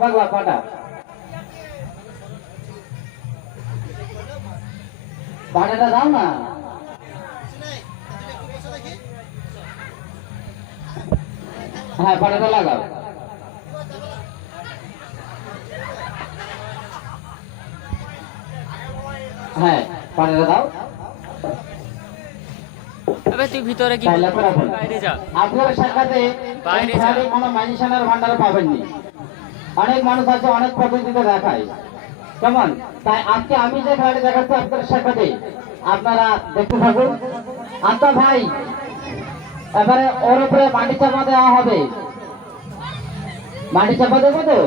পাগলা পাটা পাটাটা দাও না। হ্যাঁ পাটাটা লাগাও। হ্যাঁ পাটাটা দাও। আবে তুই ভিতরে কি বাইরে যা। আপনার সাক্ষাতে কোনো ম্যাজিশিয়ানের ভান্ডারে পাবেননি। অনেক মানুষ আছে অনেক পদ্ধতিতে দেখায় কেমন, তাই আজকে আমি যে খেলাটি দেখাচ্ছি আপনার সাক্ষাতে আপনারা দেখতে থাকুন। আচ্ছা ভাই এবারে ওর উপরে মাটি চাপা দেওয়া হবে। মাটি চাপা দেবো তো,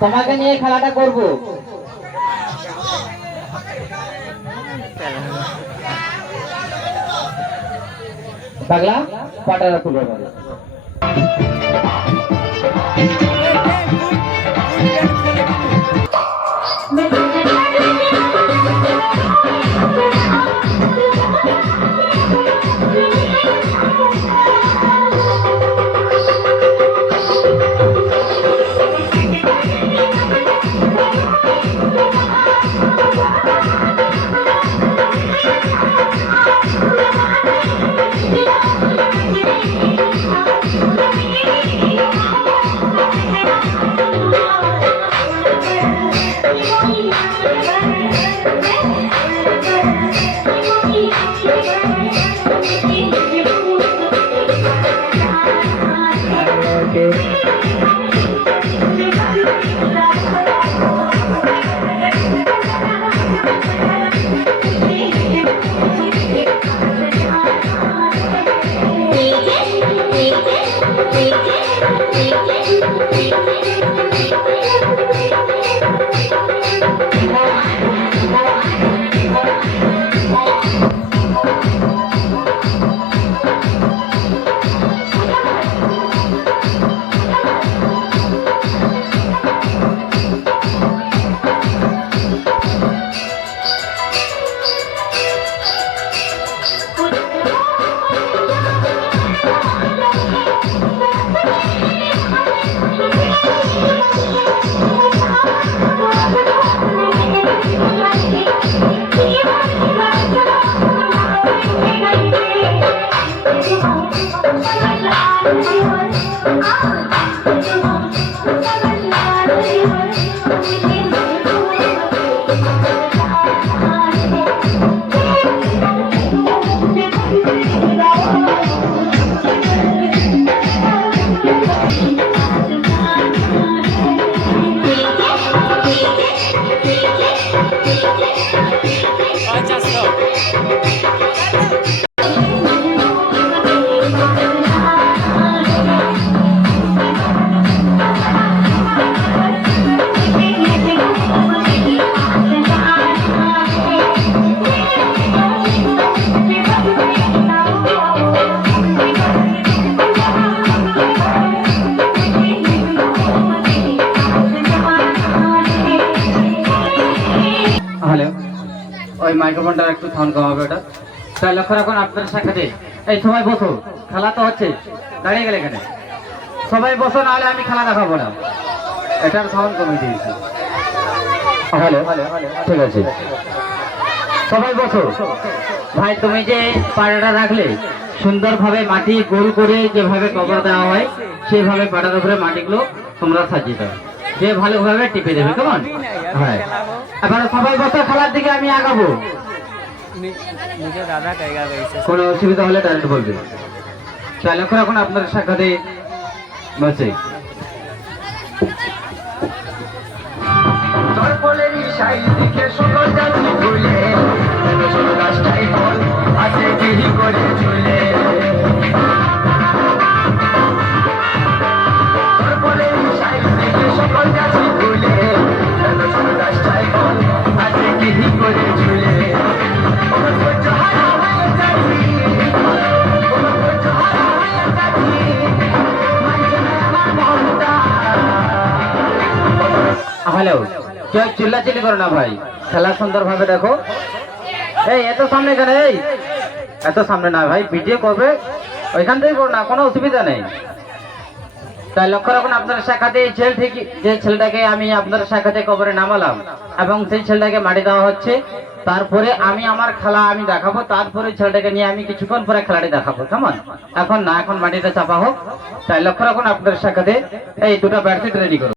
তোমাকে নিয়ে খেলাটা করবো। পাগলা পাটারা তুলে বলো। ওই মাইক্রোফোনটা একটু সাউন্ড কম হবে ওটা। তাই লক্ষ্য রাখুন আপনার সাক্ষাতে। এই সবাই বসো, খেলা তো হচ্ছে, দাঁড়িয়ে গেলে এখানে সবাই বসো, নাহলে আমি খেলা দেখাবো না। এটার সাউন্ড কমে দিয়েছি। হ্যালো, ঠিক আছে সবাই বসো। ভাই তুমি যে পাড়াটা রাখলে সুন্দরভাবে মাটি গোল করে যেভাবে কভার দেওয়া হয় সেভাবে পাড়ার উপরে মাটিগুলো তোমরা সাজিয়ে দাও, যে ভালোভাবে টিপে দেবে কেমন। হ্যাঁ এবার সবাই বসে, খেলার দিকে আমি আগাবো। কোনো অসুবিধা হলে ডাইরেক্ট বলবে। তাহলে এখন আপনার সাক্ষাতে বসে হ্যালো, কেউ চিল্লাচিল্লি করো না ভাই, খেলা সুন্দরভাবে দেখো। এই এত সামনে কেন, এই এত সামনে না ভাই, ভিডিও করবে ওইখান থেকে করো না, কোনো অসুবিধা নেই। তাই লক্ষ্য রাখুন আপনার শাখাতে এই ছেলে থেকে যে ছেলেটাকে আমি আপনার শাখাতে কবরে নামালাম এবং সেই ছেলেটাকে মাটি দেওয়া হচ্ছে, তারপরে আমি আমার খেলা আমি দেখাবো, তারপরে ছেলেটাকে নিয়ে আমি কিছুক্ষণ পরে খেলাটি দেখাবো। কেমন? এখন না, এখন মাটিটা চাপা হোক। তাই লক্ষ্য রাখুন আপনার শাখাতে এই দুটো ব্যাটসিট রেডি করুন।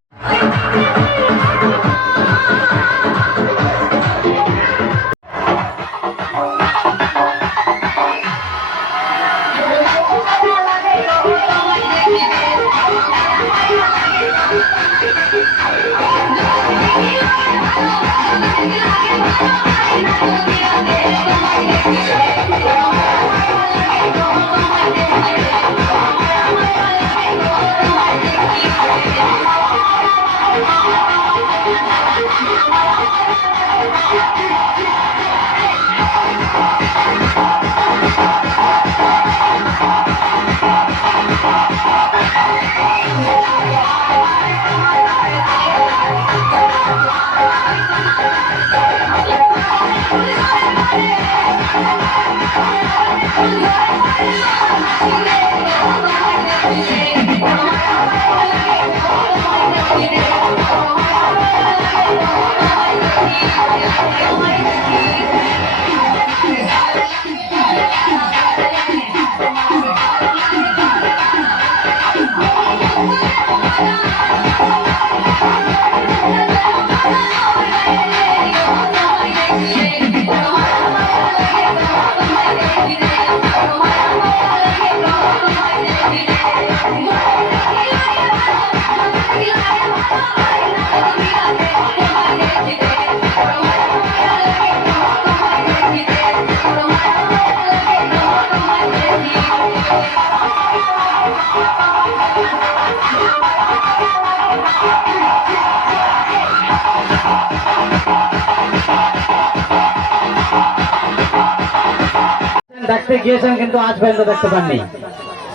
দেখতে গিয়েছেন কিন্তু আজ পর্যন্ত দেখতে পাননি,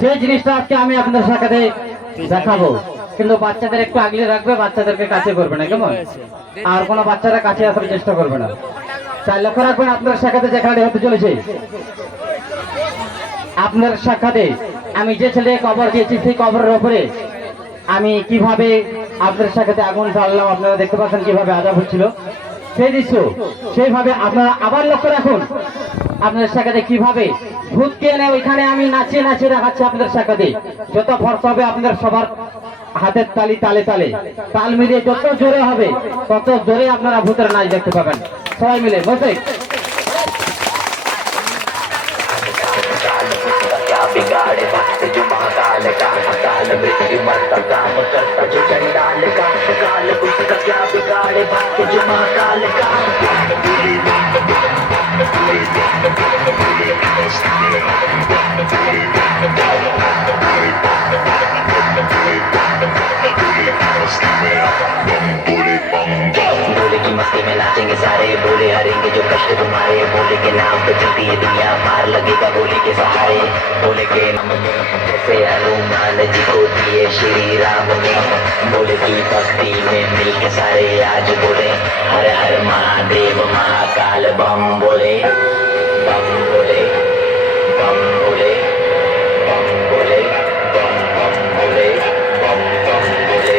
সেই জিনিসটা আজকে আমি আপনাদের সাথে দেখাবো। কিন্তু বাচ্চাদের একটু আগলে রাখবে, বাচ্চাদেরকে কাছে করবে না, কেমন? আর কোনো বাচ্চারা কাছে আসার চেষ্টা করবে না। তাই লক্ষ্য রাখবেন আপনার সাক্ষাতে যে খেলাটি হতে চলেছে, আপনার সাক্ষাতে আমি যে ছেলে কবর দিয়েছি সেই কবরের উপরে আমি কিভাবে আপনার সাক্ষাতে আগুন জ্বাললাম, আপনারা দেখতে পাচ্ছেন কিভাবে আজাব হচ্ছিল সেই দৃশ্য, সেইভাবে আপনারা আবার লক্ষ্য রাখুন আপনাদের সাক্ষাতে কিভাবে ভূতকে এনে ওইখানে আমি নাচিয়ে নাচিয়ে দেখাচ্ছি আপনাদের সাক্ষাতে। যত ভরসা হবে আপনাদের সবার হাতের তালি তালে তালে তাল মিলিয়ে যত জোরে হবে তত জোরে আপনারা ভূতের নাচ দেখতে পাবেন। সবাই মিলে বসে बिगाड़े वक्त जो महाकाल का काल मृत्यु मरता काम करता जो चंडाल का काल उसका क्या बिगाड़े वक्त जो महाकाल का बोले की मस्ती में नाचेंगे सारे, बोले हरेंगे जो कष्ट तुम्हारे, बोले के नाम पे चलती है दुनिया, मार लगेगा बोले के सहारे, बोले के नाम जैसे हनुमान जी को दिए श्री राम ने, बोले की भक्ति में मिल के सारे आज बोले हर हर महादेव महाकाल बम बोले बम बोले बम बोले बम बोले बम बम बोले बम बम बोले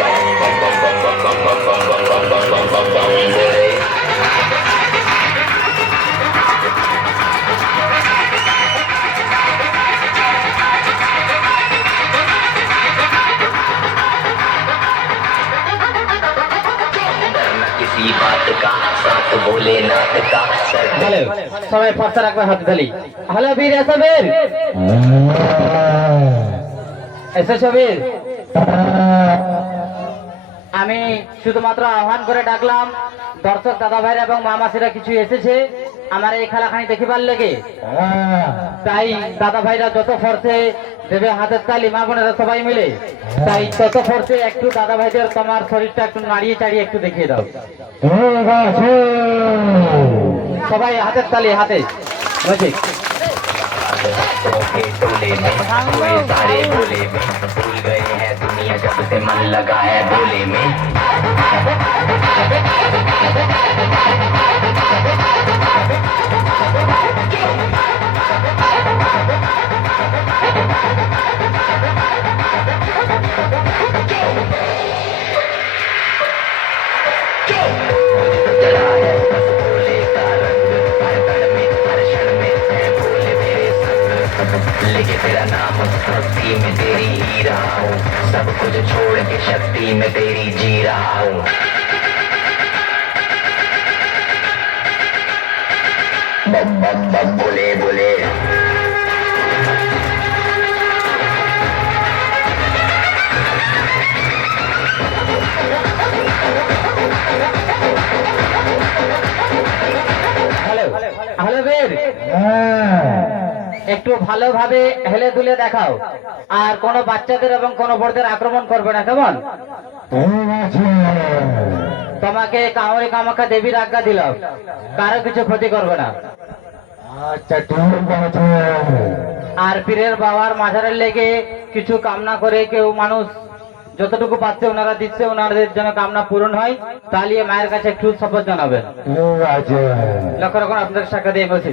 बम बम बम बम बम बम बम बम बम बम बम बम बोले। किसी बात का साथ बोले नाथ का হ্যালো, সবাই ফর্সা রাখবে হাতে তালি। হ্যালো বীর, এসো বীর, এসেছো বীর। আমি শুধুমাত্র আহ্বান করে ডাকলাম, দর্শক দাদা ভাইরা এবং মামাসিরা কিছু এসেছে আমার এই খেলাখানি দেখিবার লেগে। তাই দাদা ভাইরা যত ফর্সে দেবে হাতের তালি, মা বোনেরা সবাই মিলে, তাই তত ফর্সে একটু দাদা ভাইদের তোমার শরীরটা একটু নাড়িয়ে চাড়িয়ে একটু দেখিয়ে দাও। সবাই হাতের তালি হাতে বুঝি। टोले में हुए सारे बोले में भूल गए हैं दुनिया जब से मन लगा है बोले में। लेके तेरा नाम भक्ति में तेरी ही रहा हूँ सब कुछ छोड़ के शक्ति में तेरी जी रहा हूँ बम बम बम बोले बोले হ্যালো হ্যালো বীর, একটু ভালোভাবে হেলে দুলে দেখাও, আর কোনো বাচ্চাদের এবং কোনো বড়দের আক্রমণ করবে না, কেমন? তোমাকে কামড়ে কামাখা দেবীর আজ্ঞা দিলাম, কারো কিছু ক্ষতি করবে না। আচ্ছা ঠিক আছে। আর পীরের বাবার মাজারের লেগে কিছু কামনা করে কেউ মানুষ যতটুকু পাচ্ছে ওনারা দিচ্ছে, ওনাদের যেন কামনা পূরণ হয়, তাহলে মায়ের কাছে একটু শপথ জানাবেন। ঠিক আছে। লক্ষ্য রাখুন, আপনাদের সাক্ষাৎ দিয়ে বলছি।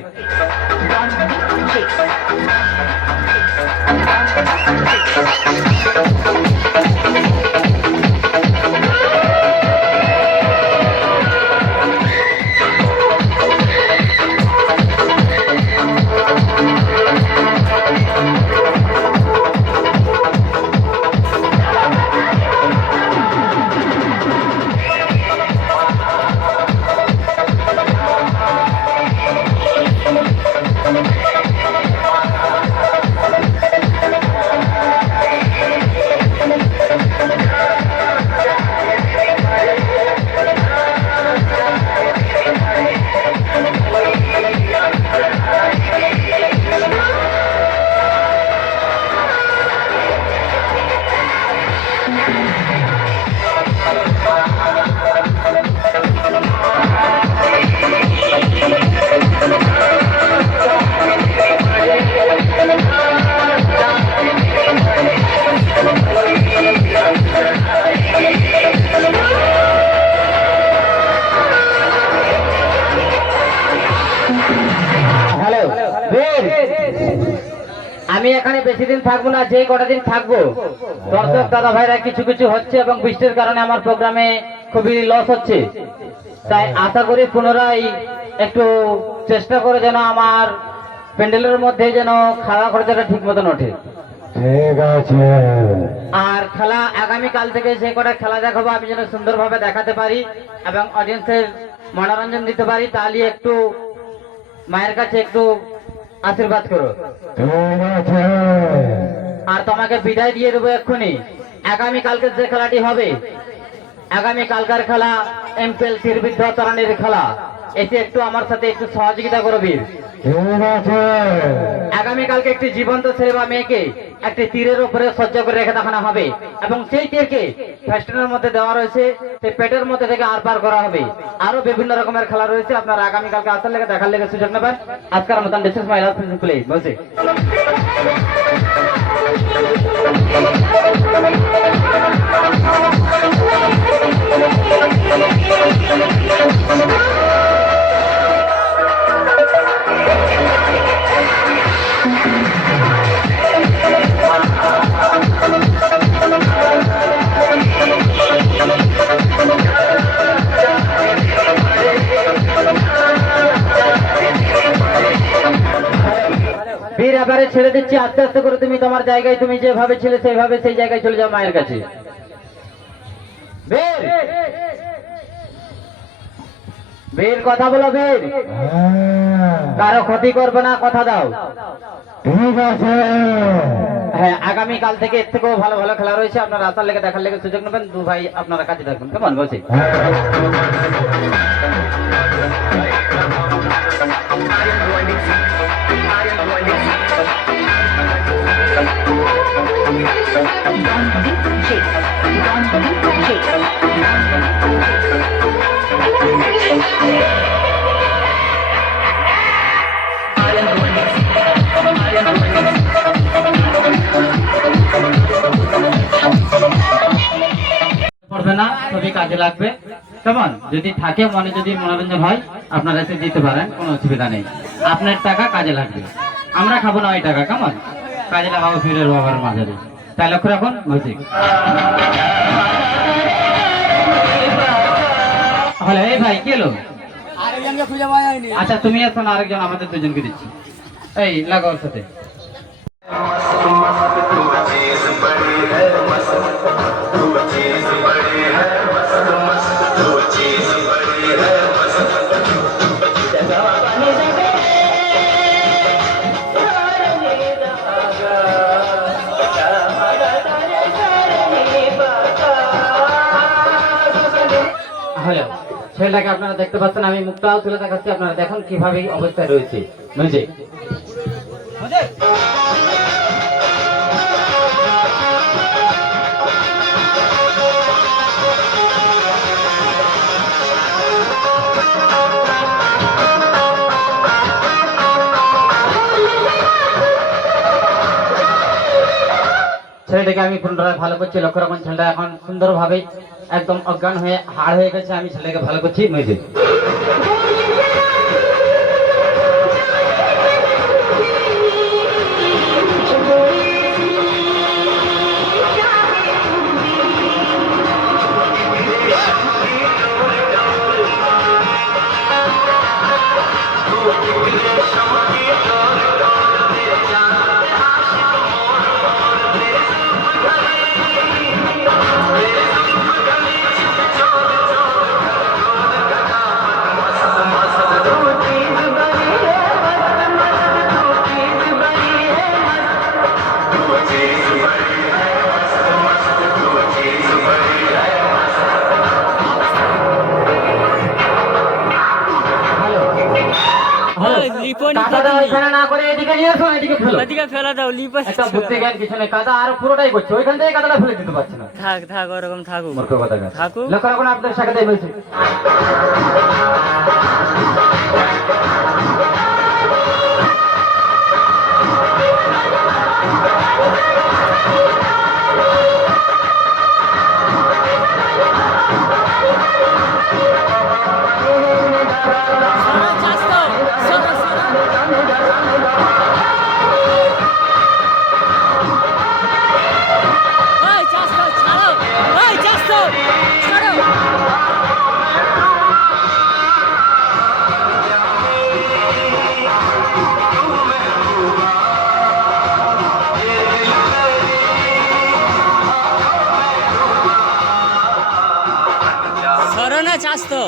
হ্যালো বীর, আমি এখানে বেশি দিন থাকবো না, যে কটা দিন থাকবো দর্শক দাদা ভাইরা কিছু কিছু হচ্ছে এবং বৃষ্টির কারণে আমার প্রোগ্রামে খুবই লস হচ্ছে, তাই আশা করি পুনরায় একটু চেষ্টা করে যেন আমার প্যান্ডেলের মধ্যে যেন খাওয়া খরচাটা ঠিক মতন ওঠে। ঠিক আছে। আর খেলা আগামীকাল থেকে যে কটা খেলা দেখাবো আমি যেন সুন্দরভাবে দেখাতে পারি এবং অডিয়েন্সের মনোরঞ্জন দিতে পারি, তাহলে একটু মায়ের কাছে একটু আশীর্বাদ করো। ঠিক আছে। আর তোমাকে বিদায় দিয়ে দেবো এক্ষুনি। আগামীকালকে যে খেলাটি হবে, আগামীকালকার খেলা এমপিএল তীরবিদ্ধ তরণের খেলা, এতে একটু আমার সাথে একটু সহযোগিতা করো বীর। ঠিক আছে। আগামীকালকে একটি জীবন্ত ছেলে বা মেয়েকে একটি তীরের উপরে সহ্য করে রেখে দেখানো হবে এবং সেই তীরকে ফেস্টনের মধ্যে দেওয়া রয়েছে, সেই পেটের মধ্যে থেকে আর পার করা হবে। আরো বিভিন্ন রকমের খেলা রয়েছে, আপনারা আগামীকালকে আসার লেগে দেখার লেগে সুযোগ নেবেন। আজকের মতন this is my last play বলছি। বীর এবারে ছেড়ে দিচ্ছি, আস্তে আস্তে করে তুমি তোমার জায়গায়, তুমি যেভাবে ছিলে সেইভাবে সেই জায়গায় চলে যাও মায়ের কাছে। বীর, বীর কথা বলো বীর, কারো ক্ষতি করবে না, কথা দাও। ঠিক আছে। হ্যাঁ, আগামীকাল থেকে এর থেকেও ভালো ভালো খেলা রয়েছে, আপনারা আসার লেগে দেখার লেগে সুযোগ নেবেন। দু ভাই আপনারা কাছে থাকবেন, কেমন বলছি। পড়বে না, সবই কাজে লাগবে, কেমন? যদি থাকে মনে, যদি মনোরঞ্জন হয় আপনারা এসে দিতে পারেন, কোনো অসুবিধা নেই। আপনার টাকা কাজে লাগবে, আমরা খাবো না ওই টাকা, কেমন? কাজে লাগাবো পীরের বাবার মাঝারে, তাই লক্ষ্য রাখুন বলছি। হ্যালো, এই ভাই কি এলো? আচ্ছা তুমি এখন আরেকজন, আমাদের দুজনকে দিচ্ছি। এই লাগাও ওর সাথে। হলেও ছেলেটাকে আপনারা দেখতে পাচ্ছেন, আমি মুখটাও তুলে দেখাচ্ছি, আপনারা দেখুন কিভাবে অবস্থায় রয়েছে বুঝে। ছেলেটাকে আমি পুনরায় ভালো করছি, লক্ষ্য রাখুন ছেলেটা এখন সুন্দরভাবে একদম অজ্ঞান হয়ে হাড় হয়ে গেছে, আমি ছেলেটাকে ভালো করছি বুঝে। ওই, লিপন কাদাটা ওইখানে না করে এদিকে নিয়ে আসো, এদিকে ফেলো। ওদিকে ফেলা দাও, লিপন একটা বুদ্ধি জ্ঞান কিছু নেই, কাদা আর পুরোটাই করছে, ওইখান থেকে কাদাটা ফেলে দিতে পারছে না। থাক থাক ওরকম থাকুক। মূর্খ কথা থাকুক। লক্ষ্য রাখুন আপনাদের সাথে বলছি। সরো, চাস্তো, সরো, সরো। ওই, চাস্তো, ছাড়ো। ওই, চাস্তো, ছাড়ো। সরো না, চাস্তো।